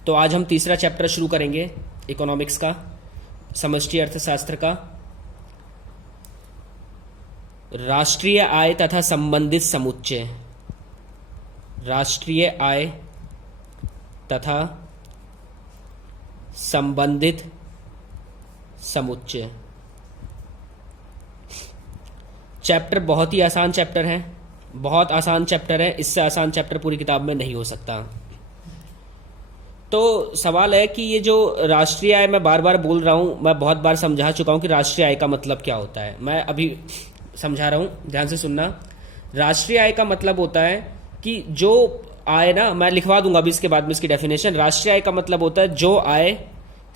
तो आज हम तीसरा चैप्टर शुरू करेंगे इकोनॉमिक्स का, समष्टि अर्थशास्त्र का। राष्ट्रीय आय तथा संबंधित समुच्चय। राष्ट्रीय आय तथा संबंधित समुच्चय। चैप्टर बहुत ही आसान चैप्टर है, बहुत आसान चैप्टर है। इससे आसान चैप्टर पूरी किताब में नहीं हो सकता। तो सवाल है कि ये जो राष्ट्रीय आय, मैं बार बार बोल रहा हूं, मैं बहुत बार समझा चुका हूं कि राष्ट्रीय आय का मतलब क्या होता है। मैं अभी समझा रहा हूं, ध्यान से सुनना। राष्ट्रीय आय का मतलब होता है कि जो आय ना, मैं लिखवा दूंगा अभी इसके बाद में इसकी डेफिनेशन। राष्ट्रीय आय का मतलब होता है जो आय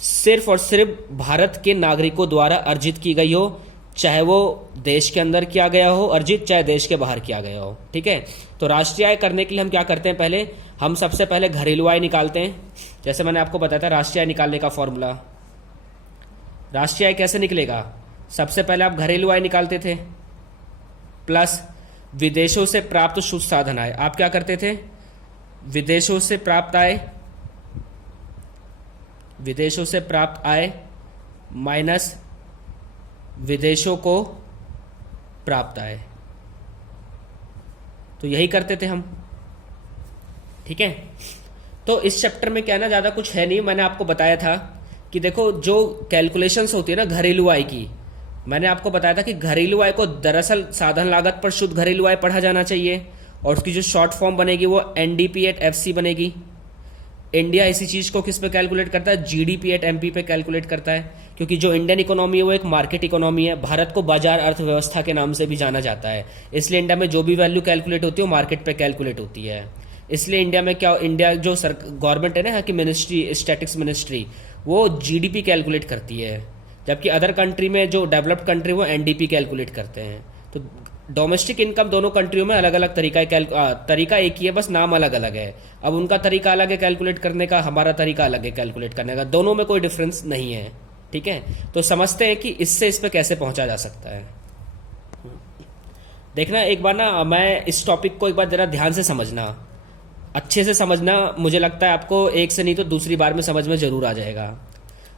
सिर्फ और सिर्फ भारत के नागरिकों द्वारा अर्जित की गई हो, चाहे वो देश के अंदर किया गया हो अर्जित, चाहे देश के बाहर किया गया हो। ठीक है। तो राष्ट्रीय आय करने के लिए हम क्या करते हैं, पहले हम सबसे पहले घरेलू आय निकालते हैं। जैसे मैंने आपको बताया था राष्ट्रीय आय निकालने का फॉर्मूला। राष्ट्रीय आय कैसे निकलेगा, सबसे पहले आप घरेलू आय निकालते थे प्लस विदेशों से प्राप्त शुद्ध साधन आय। आप क्या करते थे, विदेशों से प्राप्त आय, विदेशों से प्राप्त आय माइनस विदेशों को प्राप्त आय। तो यही करते थे हम। ठीक है। तो इस चैप्टर में क्या ना, ज्यादा कुछ है नहीं। मैंने आपको बताया था कि देखो जो कैलकुलेशंस होती है ना घरेलू आय की, मैंने आपको बताया था कि घरेलू आय को दरअसल साधन लागत पर शुद्ध घरेलू आय पढ़ा जाना चाहिए, और उसकी जो शॉर्ट फॉर्म बनेगी वो एनडीपी एट एफसी बनेगी। इंडिया इसी चीज को किस पे कैलकुलेट करता है, जीडीपी एट एमपी पे कैलकुलेट करता है, क्योंकि जो इंडियन इकोनॉमी है वो एक मार्केट इकोनॉमी है। भारत को बाजार अर्थव्यवस्था के नाम से भी जाना जाता है, इसलिए इंडिया में जो भी वैल्यू कैलकुलेट होती है वो मार्केट पे कैलकुलेट होती है। इसलिए इंडिया में क्या, इंडिया जो गवर्नमेंट है ना, यहाँ की मिनिस्ट्री, स्टैटिक्स मिनिस्ट्री, वो जीडीपी कैलकुलेट करती है, जबकि अदर कंट्री में जो डेवलप्ड कंट्री वो एनडीपी कैलकुलेट करते हैं। तो डोमेस्टिक इनकम दोनों कंट्रियों में अलग अलग तरीका एक ही है, बस नाम अलग अलग है। अब उनका तरीका अलग है कैलकुलेट करने का, हमारा तरीका अलग है कैलकुलेट करने का, दोनों में कोई डिफरेंस नहीं है। ठीक है। तो समझते हैं कि इससे इस पे कैसे पहुंचा जा सकता है। देखना एक बार ना, मैं इस टॉपिक को एक बार जरा ध्यान से समझना, अच्छे से समझना। मुझे लगता है आपको एक से नहीं तो दूसरी बार में समझ में जरूर आ जाएगा।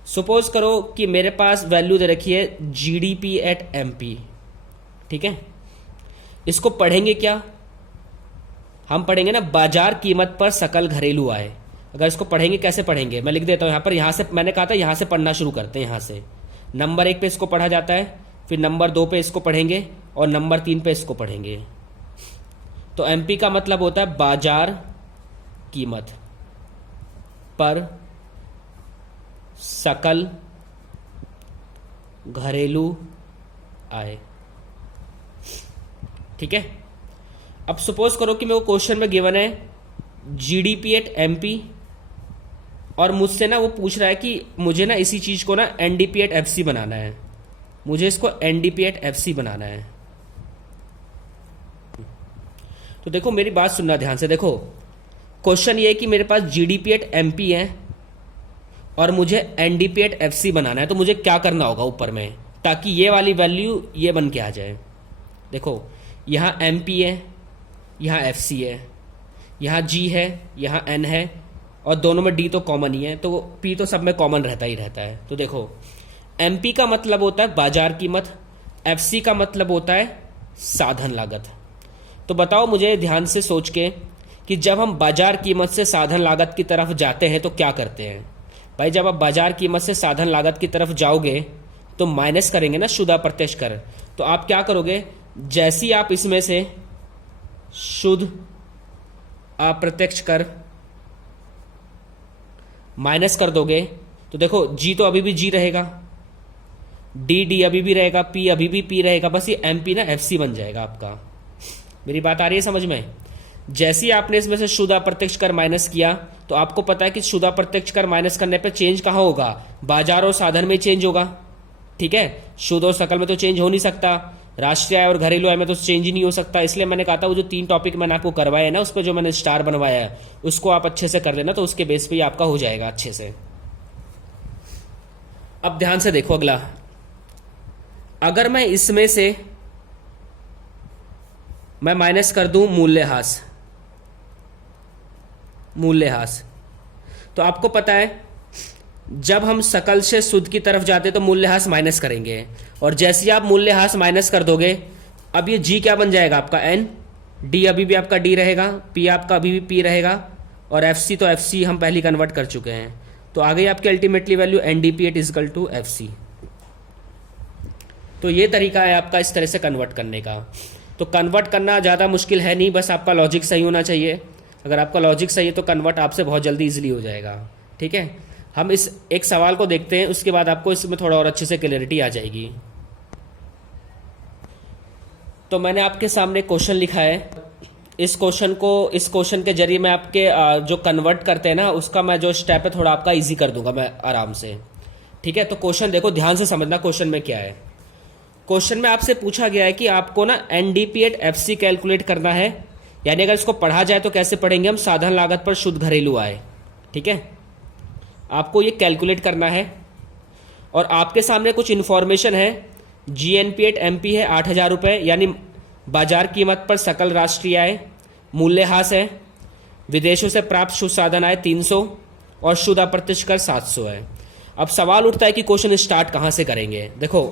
सपोज करो कि मेरे पास वैल्यू दे रखी है जीडीपी एट एमपी। ठीक है। इसको पढ़ेंगे क्या, हम पढ़ेंगे ना बाजार कीमत पर सकल घरेलू आय। अगर इसको पढ़ेंगे कैसे पढ़ेंगे, मैं लिख देता हूं यहां पर। यहां से मैंने कहा था यहां से पढ़ना शुरू करते हैं। यहां से नंबर 1 पे इसको पढ़ा जाता है, फिर नंबर 2 पे इसको पढ़ेंगे, और नंबर 3 पे इसको पढ़ेंगे। तो एमपी का मतलब होता है बाजार कीमत पर सकल घरेलू आय। ठीक है। अब सपोज करो कि मेरे को क्वेश्चन में गिवन है जीडीपी एट एमपी, और मुझसे ना वो पूछ रहा है कि मुझे ना इसी चीज को ना एनडीपी एट एफसी बनाना है, मुझे इसको एनडीपी एट एफसी बनाना है। तो देखो मेरी बात सुनना ध्यान से। देखो क्वेश्चन ये है कि मेरे पास जीडीपी एट एमपी है और मुझे एनडीपी एट एफसी बनाना है। तो मुझे क्या करना होगा ऊपर में, ताकि ये वाली वैल्यू ये बन के आ जाए। देखो यहां एमपी है, यहां एफसी है, यहां जी है, यहां एन है, और दोनों में डी तो कॉमन ही है, तो पी तो सब में कॉमन रहता ही रहता है। तो देखो एमपी का मतलब होता है बाजार कीमत, एफसी का मतलब होता है साधन लागत। तो बताओ मुझे ध्यान से सोच के कि जब हम बाजार कीमत से साधन लागत की तरफ जाते हैं तो क्या करते हैं। भाई जब आप बाजार कीमत से साधन लागत की तरफ जाओगे तो माइनस करेंगे ना शुद्ध अप्रत्यक्ष कर। तो आप क्या करोगे, जैसी आप इसमें से शुद्ध अप्रत्यक्ष कर माइनस कर दोगे तो देखो जी तो अभी भी जी रहेगा, डी अभी भी रहेगा, पी अभी भी पी रहेगा, बस ये एमपी ना एफसी बन जाएगा आपका। मेरी बात आ रही है समझ में। जैसे ही आपने इसमें से शुद्ध अप्रत्यक्ष कर माइनस किया तो आपको पता है कि शुद्ध अप्रत्यक्ष कर माइनस करने पे चेंज कहां होगा, बाजार और साधन में चेंज होगा। ठीक है। शुद्ध और सकल में तो चेंज हो नहीं सकता, राष्ट्रीय आय और घरेलू आय में तो चेंज ही नहीं हो सकता। इसलिए मैंने कहा था वो जो 3 टॉपिक मैंने आपको करवाए हैं ना, उस पर जो मैंने स्टार बनवाया है उसको आप अच्छे से कर लेना, तो उसके बेस पे ही आपका हो जाएगा अच्छे से। अब ध्यान से देखो अगला, अगर मैं इसमें से मैं माइनस कर दूं मूल्यह्रास, तो आपको पता है जब हम सकल से शुद्ध की तरफ जाते तो मूल्यह्रास माइनस करेंगे, और जैसे ही आप मूल्यह्रास माइनस कर दोगे, अब ये जी क्या बन जाएगा आपका एन, डी अभी भी आपका डी रहेगा, पी आपका अभी भी पी रहेगा, और एफ सी तो एफ सी हम पहले कन्वर्ट कर चुके हैं। तो आ गई आपकी ultimately value N D P at equal to F C. तो ये तरीका है आपका इस तरह से कन्वर्ट करने का। तो कन्वर्ट करना ज़्यादा मुश्किल है नहीं, बस आपका लॉजिक सही होना चाहिए। अगर आपका लॉजिक सही है तो कन्वर्ट आपसे बहुत जल्दी इजीली हो जाएगा। ठीक है, हम इस एक सवाल को देखते हैं, उसके बाद आपको इसमें थोड़ा और अच्छे से क्लियरिटी आ जाएगी। तो मैंने आपके सामने क्वेश्चन लिखा है, इस क्वेश्चन के जरिए मैं आपके जो कन्वर्ट करते हैं ना, उसका मैं जो स्टेप है थोड़ा आपका इजी कर दूंगा मैं आराम से। ठीक है, तो क्वेश्चन देखो, ध्यान से समझना क्वेश्चन में क्या है। क्वेश्चन में आपसे पूछा गया है कि आपको ना एनडीपी एट एफसी कैलकुलेट करना है, यानी अगर इसको पढ़ा जाए तो कैसे पढ़ेंगे हम, साधन लागत पर शुद्ध घरेलू आय। ठीक है, आपको ये कैलकुलेट करना है, और आपके सामने कुछ इंफॉर्मेशन है। जीएनपी एट एमपी है 8,000 रुपये, यानी बाजार कीमत पर सकल राष्ट्रीय आय, मूल्यह्रास है, विदेशों से प्राप्त शुद्ध साधन आय 300, और शुद्ध अप्रत्यक्ष कर 700 है। अब सवाल उठता है कि क्वेश्चन स्टार्ट कहाँ से करेंगे। देखो,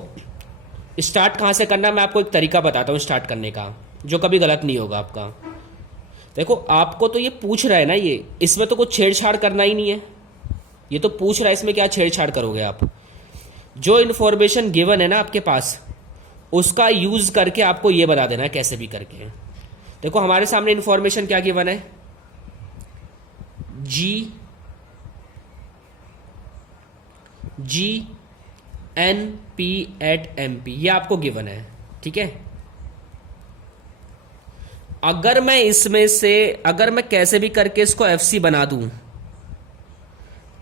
स्टार्ट कहाँ से करना, मैं आपको एक तरीका बताता हूँ स्टार्ट करने का, जो कभी गलत नहीं होगा आपका। देखो, आपको तो ये पूछ रहा है ना, ये इसमें तो कुछ छेड़छाड़ करना ही नहीं है, ये तो पूछ रहा है, इसमें क्या छेड़छाड़ करोगे आप। जो इन्फॉर्मेशन गिवन है ना आपके पास, उसका यूज करके आपको ये बता देना है कैसे भी करके। देखो, हमारे सामने इन्फॉर्मेशन क्या गिवन है, G N P at M P, ये आपको गिवन है। ठीक है, अगर मैं कैसे भी करके इसको एफ सी बना दूं,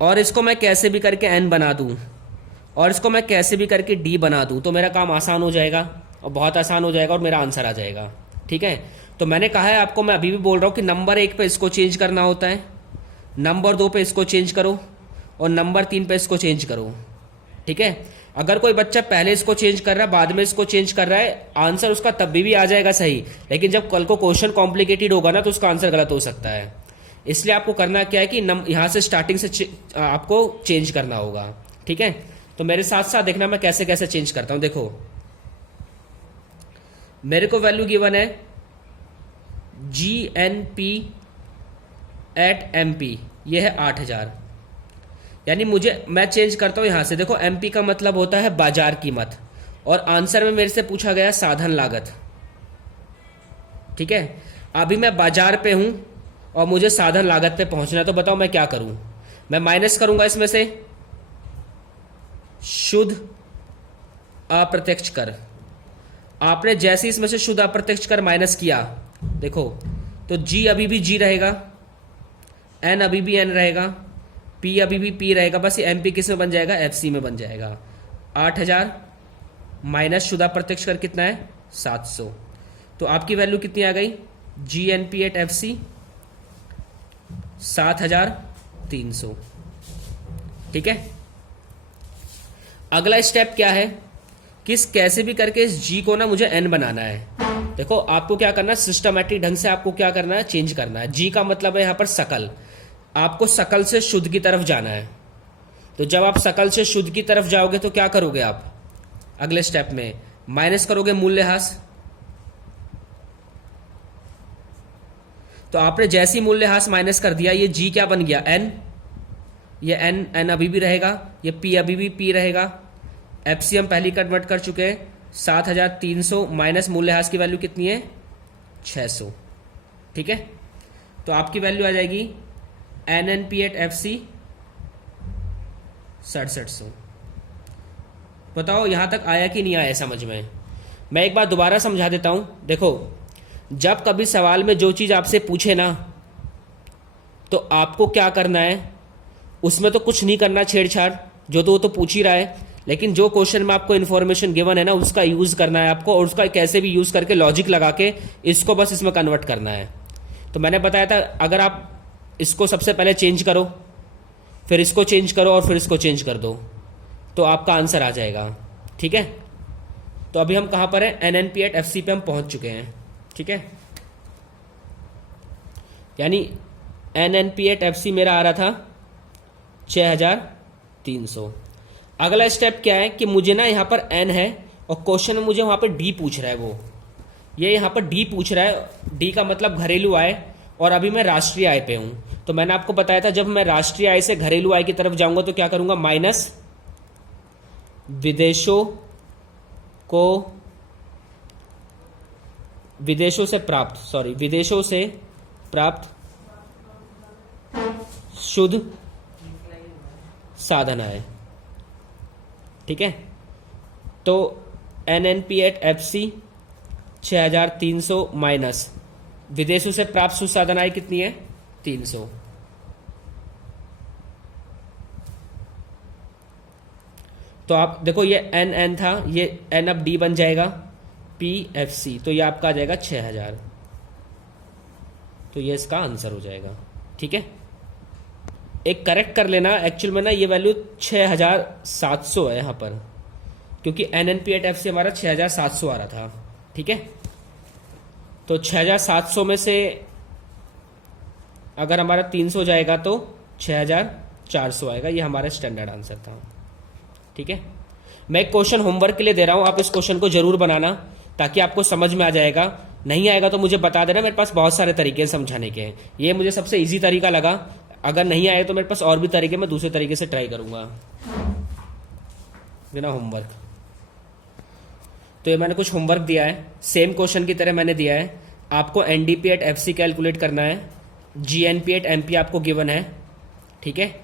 और इसको मैं कैसे भी करके एन बना दूं, और इसको मैं कैसे भी करके डी बना दूं, तो मेरा काम आसान हो जाएगा, और बहुत आसान हो जाएगा, और मेरा आंसर आ जाएगा। ठीक है, तो मैंने कहा है आपको, मैं अभी भी बोल रहा हूं कि नंबर 1 पे इसको चेंज करना होता है, नंबर 2 पे इसको चेंज करो, और नंबर 3 पे इसको चेंज करो। ठीक है, अगर कोई बच्चा पहले इसको चेंज कर रहा है, बाद में इसको चेंज कर रहा है, आंसर उसका तब भी आ जाएगा सही, लेकिन जब कल को क्वेश्चन कॉम्प्लिकेटेड होगा ना, तो उसका आंसर गलत हो सकता है। इसलिए आपको करना क्या है कि यहां से स्टार्टिंग से आपको चेंज करना होगा। ठीक है, तो मेरे साथ साथ देखना मैं कैसे कैसे चेंज करता हूं। देखो, मेरे को वैल्यू गिवन है G N P at M P, ये है 8,000, यानी मैं चेंज करता हूं यहां से। देखो, एमपी का मतलब होता है बाजार कीमत, और आंसर में मेरे से पूछा गया साधन लागत। ठीक है, अभी मैं बाजार पे हूं और मुझे साधन लागत पे पहुंचना है, तो बताओ मैं क्या करूं। मैं माइनस करूंगा इसमें से शुद्ध अप्रत्यक्ष कर। आपने जैसे इसमें से शुद्ध अप्रत्यक्ष कर माइनस किया, देखो, तो जी अभी भी जी रहेगा, एन अभी भी एन रहेगा, पी अभी भी पी रहेगा, बस ये एमपी किस में बन जाएगा, एफसी में बन जाएगा। 8,000 माइनस शुद्ध अप्रत्यक्ष कर कितना है, 700। तो आपकी वैल्यू कितनी आ गई, G N P at F C 7,300। ठीक है, अगला स्टेप क्या है, कैसे भी करके इस जी को ना मुझे एन बनाना है। देखो, आपको क्या करना है, सिस्टमैटिक ढंग से आपको क्या करना है, चेंज करना है। जी का मतलब है यहां पर सकल, आपको सकल से शुद्ध की तरफ जाना है। तो जब आप सकल से शुद्ध की तरफ जाओगे तो क्या करोगे आप, अगले स्टेप में माइनस करोगे मूल्यह्रास। तो आपने जैसी मूल्यह्रास माइनस कर दिया, ये जी क्या बन गया, एन, ये एन अभी भी रहेगा, ये पी अभी भी पी रहेगा, एफसी हम पहले कन्वर्ट कर चुके हैं। 7,300 माइनस मूल्यह्रास की वैल्यू कितनी है, 600। ठीक है, तो आपकी वैल्यू आ जाएगी N N P at F C 6700। बताओ यहां तक आया कि नहीं आया समझ में। मैं एक बार दोबारा समझा देता हूं। देखो, जब कभी सवाल में जो चीज आपसे पूछे ना, तो आपको क्या करना है, उसमें तो कुछ नहीं करना छेड़छाड़, जो तो वो तो पूछ ही रहा है, लेकिन जो क्वेश्चन में आपको इन्फॉर्मेशन गिवन है ना, उसका यूज करना है आपको, और उसका कैसे भी यूज करके लॉजिक लगा के इसको बस इसमें कन्वर्ट करना है। तो मैंने बताया था, अगर आप इसको सबसे पहले चेंज करो, फिर इसको चेंज करो, और फिर इसको चेंज कर दो, तो आपका आंसर आ जाएगा। ठीक है, तो अभी हम कहां पर है, एनएनपी एट एफसी पे हम पहुंच चुके हैं। ठीक है, यानी एनएनपी एट एफसी मेरा आ रहा था 6,300। अगला स्टेप क्या है कि मुझे ना यहाँ पर एन है और क्वेश्चन में मुझे वहां पर डी पूछ रहा है, वो ये यहाँ पर डी पूछ रहा है। डी का मतलब घरेलू आय, और अभी मैं राष्ट्रीय आय पे हूं। तो मैंने आपको बताया था जब मैं राष्ट्रीय आय से घरेलू आय की तरफ जाऊंगा तो क्या करूंगा, माइनस विदेशों से प्राप्त शुद्ध साधन आय। ठीक है, तो NNP एट FC 6,300 माइनस विदेशों से प्राप्त शुद्ध साधन आय कितनी है, 300। तो आप देखो ये NN था, ये N अब D बन जाएगा PFC, तो ये आपका आ जाएगा 6,000। तो ये इसका आंसर हो जाएगा। ठीक है, एक करेक्ट कर लेना, एक्चुअल में ना ये वैल्यू 6,700 है यहाँ पर, क्योंकि NNP एट FC हमारा 6,700 आ रहा था। ठीक है, तो 6,700 में से अगर हमारा 300 जाएगा तो 6,400 आएगा। ये हमारा स्टैंडर्ड आंसर था। ठीक है, मैं एक क्वेश्चन होमवर्क के लिए दे रहा हूं, आप इस क्वेश्चन को जरूर बनाना ताकि आपको समझ में आ जाएगा। नहीं आएगा तो मुझे बता देना, मेरे पास बहुत सारे तरीके समझाने के हैं। ये मुझे सबसे इजी तरीका लगा, अगर नहीं आए तो मेरे पास और भी तरीके, मैं दूसरे तरीके से ट्राई करूंगा बिना होमवर्क। तो ये मैंने कुछ होमवर्क दिया है, सेम क्वेश्चन की तरह मैंने दिया है। आपको NDP एट FC कैलकुलेट करना है, GNP एट MP आपको गिवन है। ठीक है,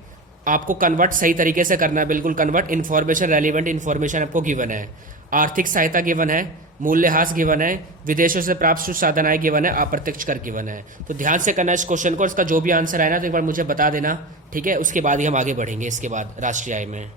आपको कन्वर्ट सही तरीके से करना है, बिल्कुल कन्वर्ट। इन्फॉर्मेशन रेलिवेंट इन्फॉर्मेशन आपको गिवन है, आर्थिक सहायता गिवन है, मूल्यह्रास गिवन है, विदेशों से प्राप्त शुद्ध साधन आय गिवन है, अप्रत्यक्ष कर गिवन है। तो ध्यान से करना इस क्वेश्चन को, इसका जो भी आंसर आए ना तो एक बार मुझे बता देना। ठीक है, उसके बाद ही हम आगे बढ़ेंगे इसके बाद राष्ट्रीय आय में।